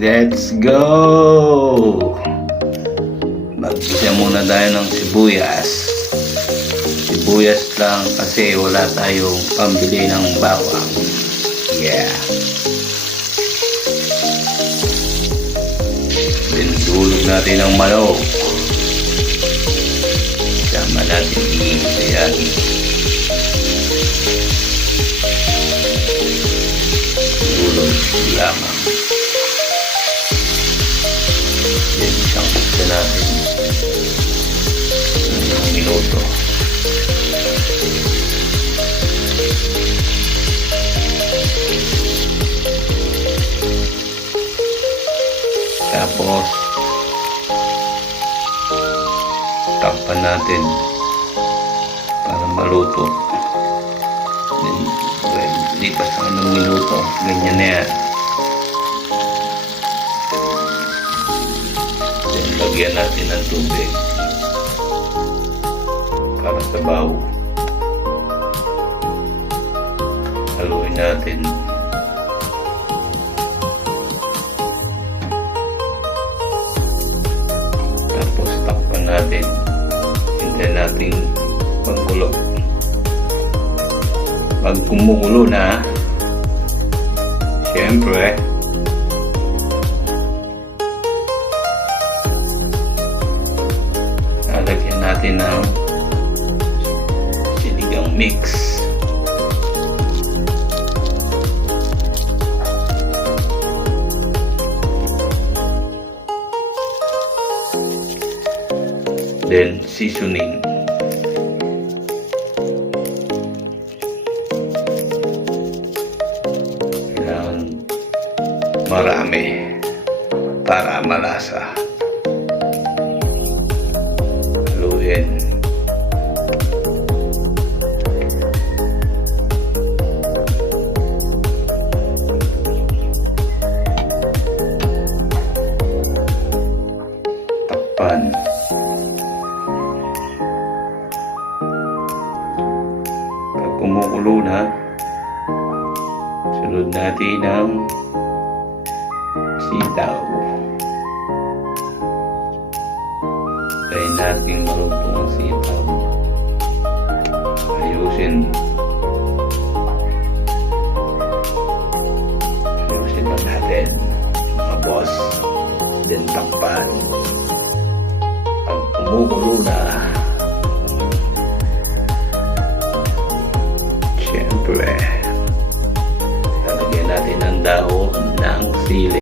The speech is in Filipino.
Let's go! Mag-isa muna tayo ng sibuyas. Sibuyas lang kasi wala tayong pambili ng bawang. Yeah. Then dulog natin ang manok. Sama natin iintayan. Dulog lamang. Then sangkita natin. Ilang minuto. Tapos takpan natin para maluto. Then lipas ng ilang minuto, ganyan na yan. Then lagyan natin ng tubig para sabaw. Haluin natin. Tapos takpan natin. Hintayin natin magkulo. Pag kumukulo na, siyempre lalagyan natin ng sinigang mix. Then seasoning. Kailangan marami para malasa. Haluin. Takpan. Kumukulo na, sunod natin ang sitaw. Tayin natin maluto ang sitaw. Ayusin na natin, mga boss. Then takpan. Pag kumukulo na, siyempre lalagyan natin ang dahon ng sili.